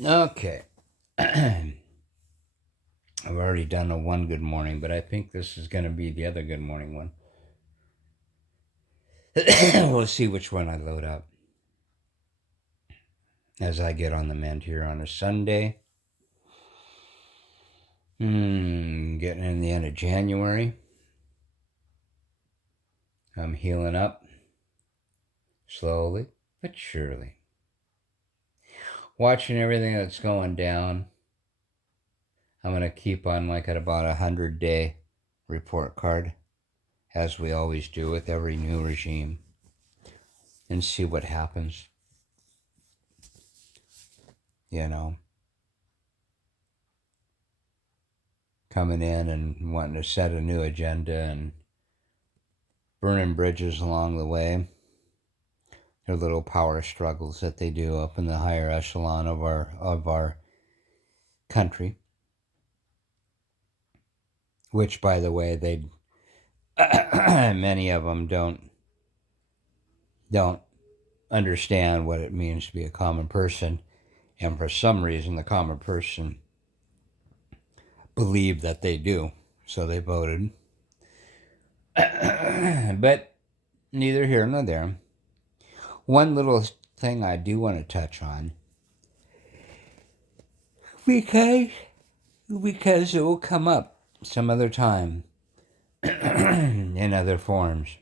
Okay. I've already done a one good morning, but I think this is going to be the other good morning one. We'll see which one I load up as I get on the mend here on a Sunday. Getting in the end of January. I'm healing up slowly but surely. Watching everything that's going down. I'm going to keep on like at about 100-day report card, as we always do with every new regime, and see what happens. You know, coming in and wanting to set a new agenda and burning bridges along the way. Their little power struggles that they do up in the higher echelon of our country, which, by the way, they many of them don't understand what it means to be a common person, and for some reason, the common person believed that they do, so they voted. But neither here nor there. One little thing I do want to touch on, because it will come up some other time in other forms.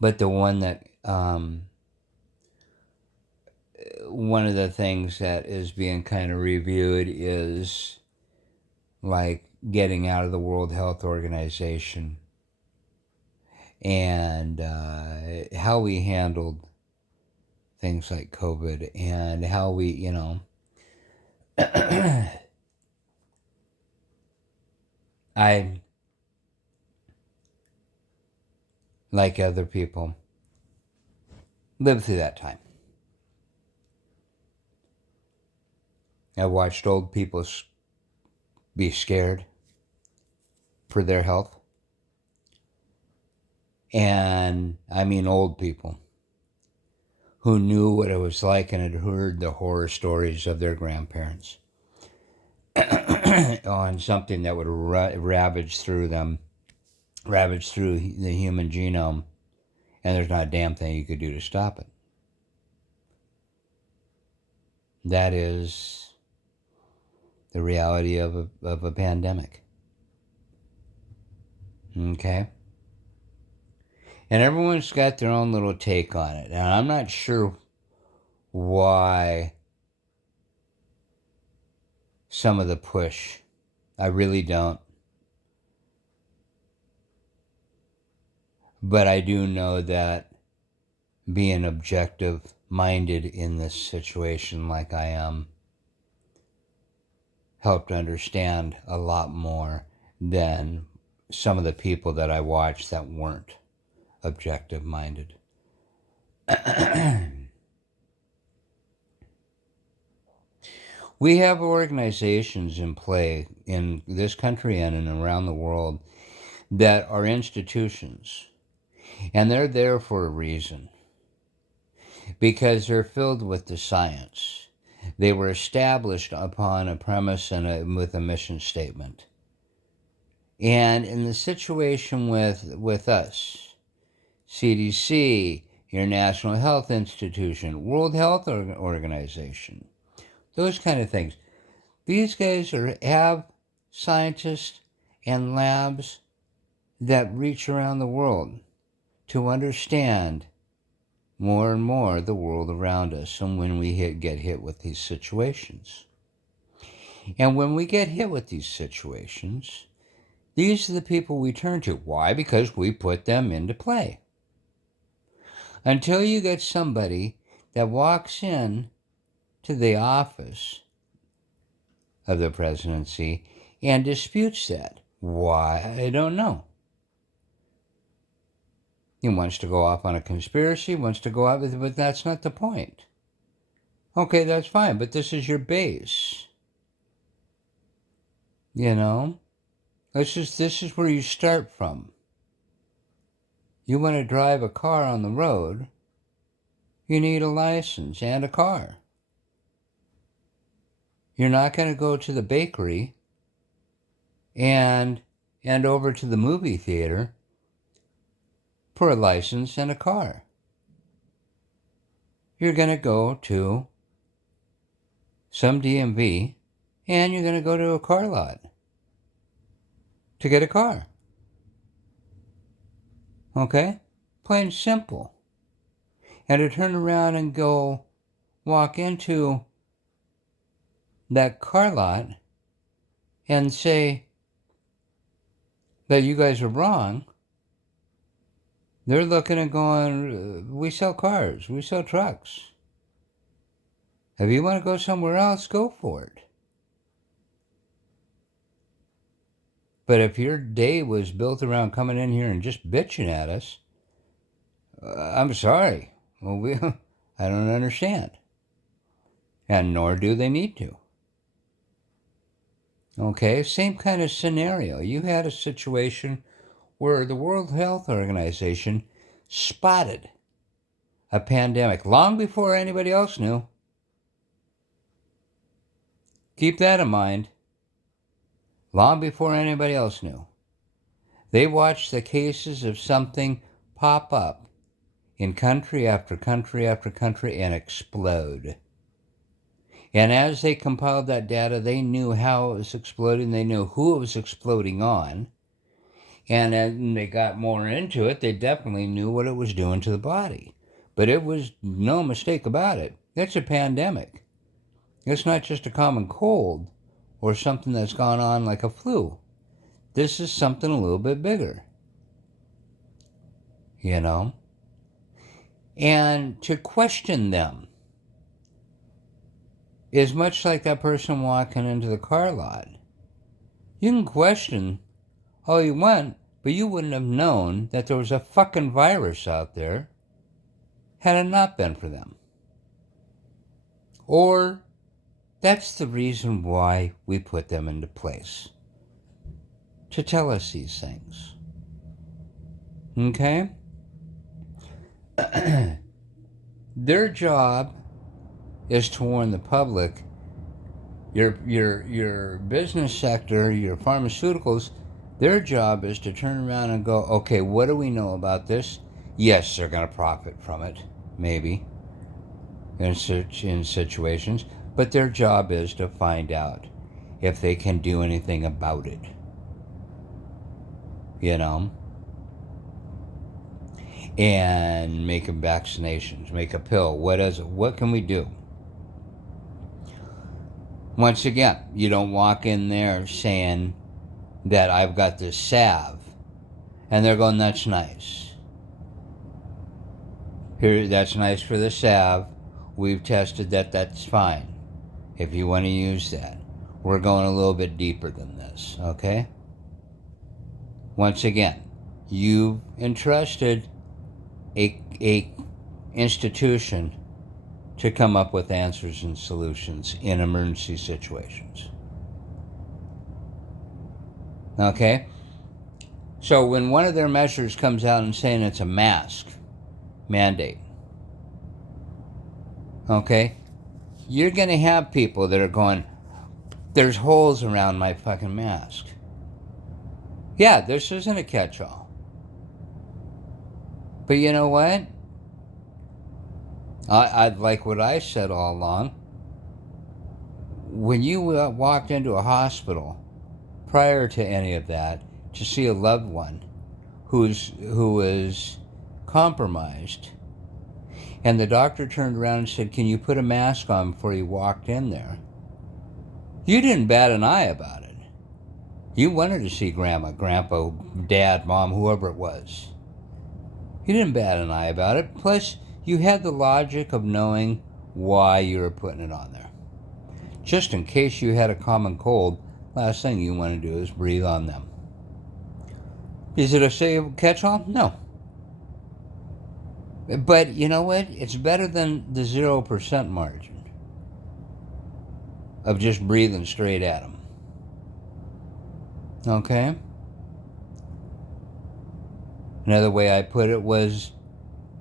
But the one that one of the things that is being kind of reviewed is like getting out of the World Health Organization, and how we handled things like COVID, and how we, I, like other people, lived through that time. I watched old people be scared for their health. And I mean old people who knew what it was like and had heard the horror stories of their grandparents on something that would ravage through them, ravage through the human genome, and there's not a damn thing you could do to stop it. That is the reality of a pandemic. Okay? And everyone's got their own little take on it. And I'm not sure why some of the push. I really don't. But I do know that being objective minded in this situation, like I am, helped understand a lot more than some of the people that I watched that weren't objective minded. We have organizations in play in this country and around the world that are institutions, and they're there for a reason, because they're filled with the science. They were established upon a premise and with a mission statement. And in the situation with us, CDC, your National Health Institution, World Health Organization, those kind of things. These guys have scientists and labs that reach around the world to understand more and more the world around us, and when we get hit with these situations. And when we get hit with these situations, these are the people we turn to. Why? Because we put them into play. Until you get somebody that walks in to the office of the presidency and disputes that. Why? I don't know. He wants to go off on a conspiracy, wants to go out with it, but that's not the point. Okay, that's fine, but this is your base. You know? This is where you start from. You want to drive a car on the road, you need a license and a car. You're not going to go to the bakery and over to the movie theater for a license and a car. You're going to go to some DMV and you're going to go to a car lot to get a car. Okay? Plain simple. And to turn around and go walk into that car lot and say that you guys are wrong, they're looking and going, we sell cars, we sell trucks. If you want to go somewhere else, go for it. But if your day was built around coming in here and just bitching at us, I'm sorry. Well, I don't understand. And nor do they need to. Okay, same kind of scenario. You had a situation where the World Health Organization spotted a pandemic long before anybody else knew. Keep that in mind. Long before anybody else knew. They watched the cases of something pop up in country after country after country and explode. And as they compiled that data, they knew how it was exploding. They knew who it was exploding on. And as they got more into it, they definitely knew what it was doing to the body. But it was no mistake about it. It's a pandemic. It's not just a common cold or something that's gone on like a flu. This is something a little bit bigger. You know? And to question them is much like that person walking into the car lot. You can question all you want, but you wouldn't have known that there was a fucking virus out there had it not been for them. Or that's the reason why we put them into place. To tell us these things. Okay? Their job is to warn the public. Your business sector, your pharmaceuticals, their job is to turn around and go, okay, what do we know about this? Yes, they're going to profit from it, maybe, in situations, but their job is to find out if they can do anything about it. You know? And make vaccinations, make a pill. What can we do? Once again, you don't walk in there saying that I've got this salve, and they're going, that's nice. Here, that's nice for the salve. We've tested that, that's fine. If you want to use that. We're going a little bit deeper than this, okay? Once again, you've entrusted a institution to come up with answers and solutions in emergency situations. Okay? So when one of their measures comes out and saying it's a mask mandate, okay, you're going to have people that are going, there's holes around my fucking mask. Yeah, this isn't a catch-all. But you know what? I'd like what I said all along. When you walked into a hospital prior to any of that to see a loved one who is compromised, and the doctor turned around and said, can you put a mask on before you walked in there? You didn't bat an eye about it. You wanted to see grandma, grandpa, dad, mom, whoever it was. You didn't bat an eye about it. Plus, you had the logic of knowing why you were putting it on there. Just in case you had a common cold, last thing you want to do is breathe on them. Is it a safe catch-all? No. But you know what? It's better than the 0% margin of just breathing straight at them. Okay? Another way I put it was,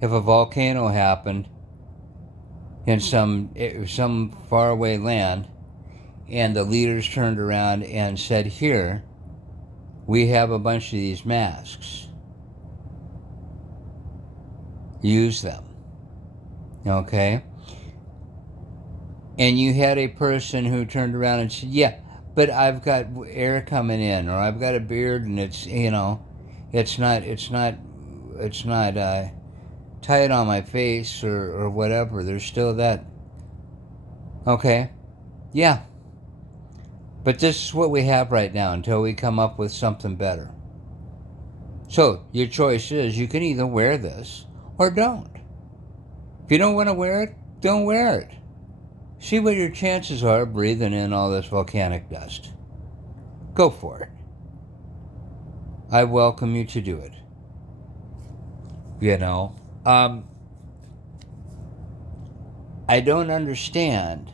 if a volcano happened in some faraway land And the leaders turned around and said, here, we have a bunch of these masks. Use them. Okay? And you had a person who turned around and said, yeah, but I've got air coming in, or I've got a beard and it's, it's not tight on my face or whatever. There's still that. Okay? Yeah. But this is what we have right now until we come up with something better. So your choice is you can either wear this or don't. If you don't want to wear it, don't wear it. See what your chances are of breathing in all this volcanic dust. Go for it. I welcome you to do it. I don't understand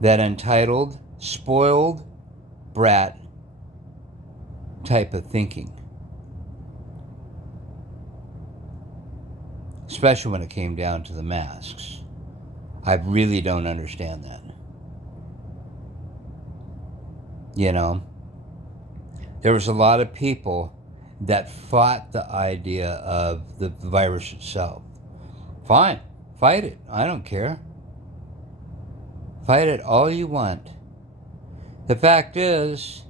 that entitled, spoiled brat type of thinking. Especially when it came down to the masks. I really don't understand that. There was a lot of people that fought the idea of the virus itself. Fine, fight it. I don't care. Fight it all you want. The fact is,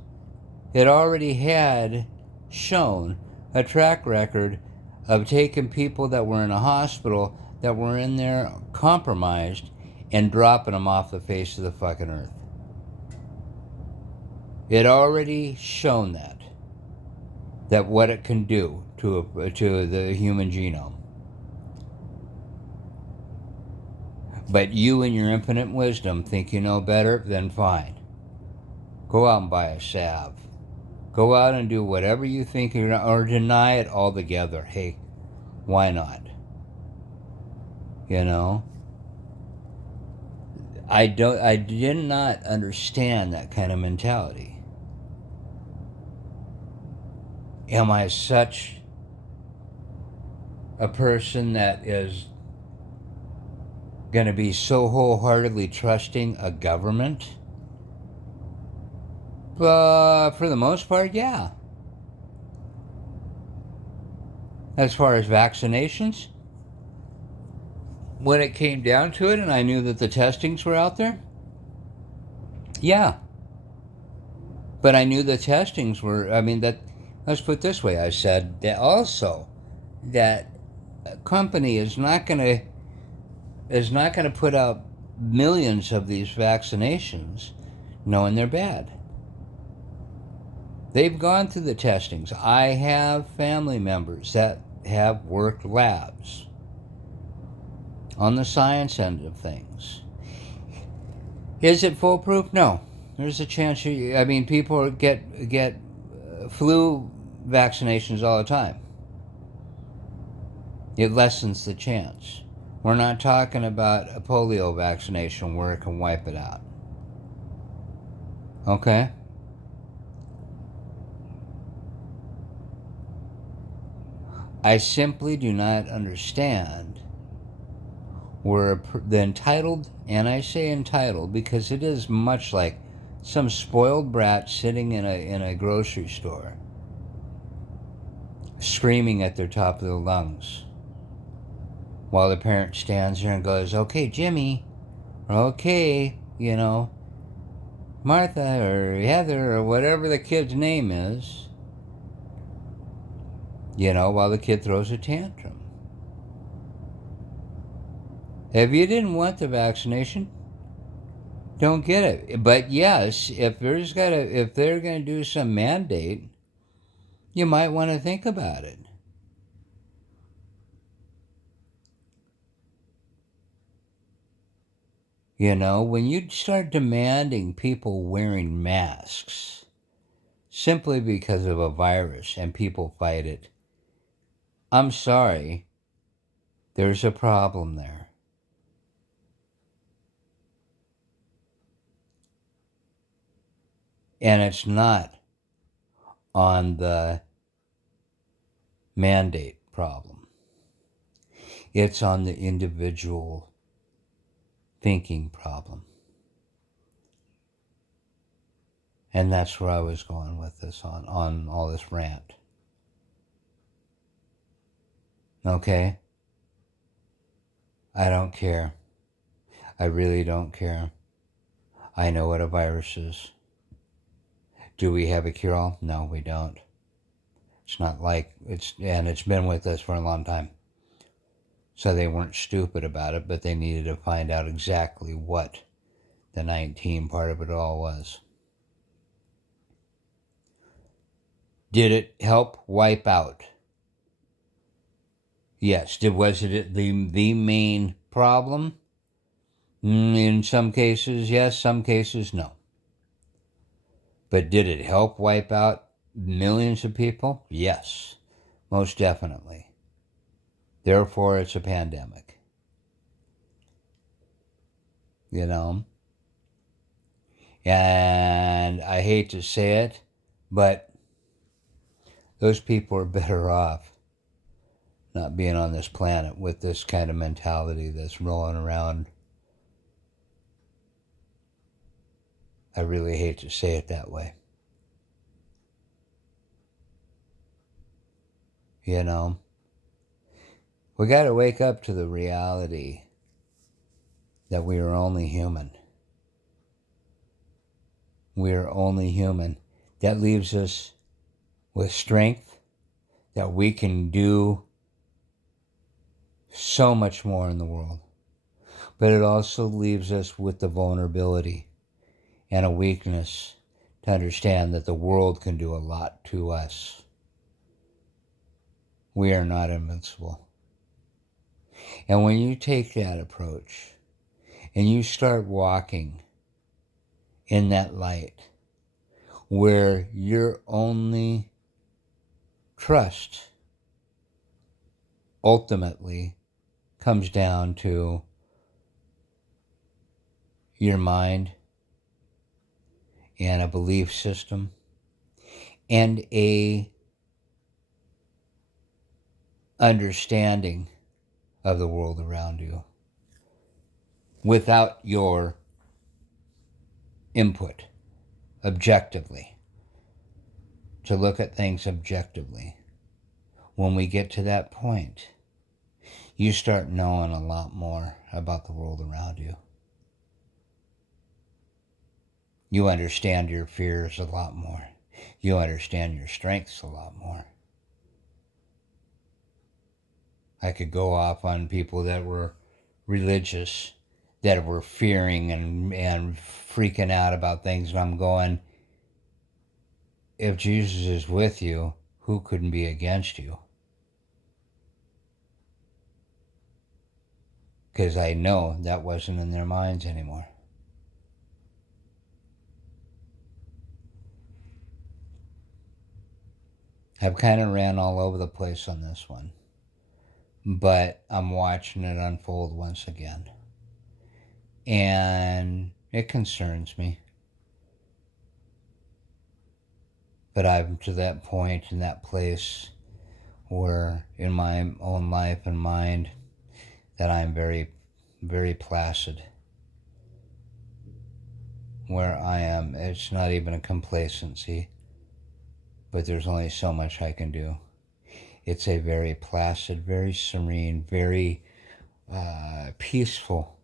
it already had shown a track record of taking people that were in a hospital that were in there compromised and dropping them off the face of the fucking earth. It already shown that what it can do to the human genome. But you in your infinite wisdom think you know better, then fine. Go out and buy a salve. Go out and do whatever you think, or deny it altogether. Hey, why not? I did not understand that kind of mentality. Am I such a person that is going to be so wholeheartedly trusting a government? For the most part, yeah. As far as vaccinations, when it came down to it and I knew that the testings were out there, yeah. But I knew the testings were, let's put it this way, I said that also that a company is not going to put out millions of these vaccinations knowing they're bad. They've gone through the testings. I have family members that have worked labs on the science end of things. Is it foolproof? No. There's a chance people get flu vaccinations all the time. It lessens the chance. We're not talking about a polio vaccination where it can wipe it out. Okay? I simply do not understand where the entitled, and I say entitled because it is much like some spoiled brat sitting in a grocery store screaming at their top of their lungs while the parent stands there and goes, okay, Jimmy, okay, Martha or Heather or whatever the kid's name is, while the kid throws a tantrum. If you didn't want the vaccination, don't get it. But yes, if they're going to do some mandate, you might want to think about it. When you start demanding people wearing masks simply because of a virus and people fight it, I'm sorry, there's a problem there. And it's not on the mandate problem. It's on the individual thinking problem. And that's where I was going with this on all this rant. Okay? I don't care. I really don't care. I know what a virus is. Do we have a cure-all? No, we don't. It's not like it's been with us for a long time. So they weren't stupid about it, but they needed to find out exactly what the 19 part of it all was. Did it help wipe out? Yes. Was it the main problem? In some cases, yes. Some cases, no. But did it help wipe out millions of people? Yes, most definitely. Therefore, it's a pandemic. You know? And I hate to say it, but those people are better off not being on this planet with this kind of mentality that's rolling around. I really hate to say it that way. You know? We got to wake up to the reality that we are only human. We are only human. That leaves us with strength that we can do so much more in the world. But it also leaves us with the vulnerability and a weakness to understand that the world can do a lot to us. We are not invincible. And when you take that approach and you start walking in that light where your only trust ultimately comes down to your mind and a belief system and a understanding of the world around you without your input objectively, to look at things objectively. When we get to that point, you start knowing a lot more about the world around you. You understand your fears a lot more. You understand your strengths a lot more. I could go off on people that were religious, that were fearing and freaking out about things, and I'm going, if Jesus is with you, who couldn't be against you? Because I know that wasn't in their minds anymore. I've kind of ran all over the place on this one, but I'm watching it unfold once again. And it concerns me. But I'm to that point in that place where in my own life and mind that I'm very, very placid. Where I am, it's not even a complacency, but there's only so much I can do. It's a very placid, very serene, very peaceful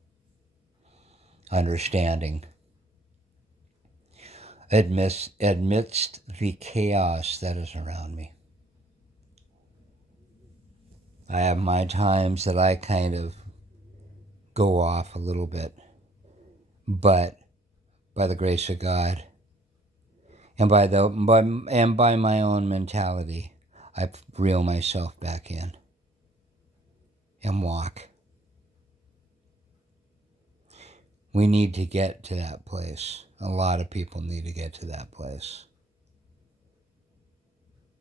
understanding amidst the chaos that is around me. I have my times that I kind of go off a little bit, but by the grace of God and by my own mentality, I reel myself back in and walk. We need to get to that place. A lot of people need to get to that place.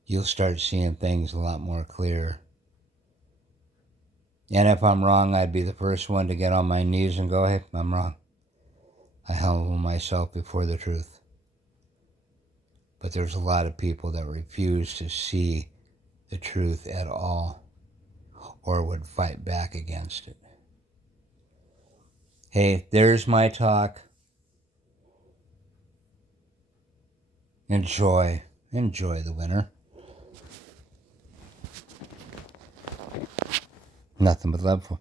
You'll start seeing things a lot more clear. And if I'm wrong, I'd be the first one to get on my knees and go, hey, I'm wrong. I humble myself before the truth. But there's a lot of people that refuse to see the truth at all or would fight back against it. Hey, there's my talk. Enjoy the winter. Nothing but love for.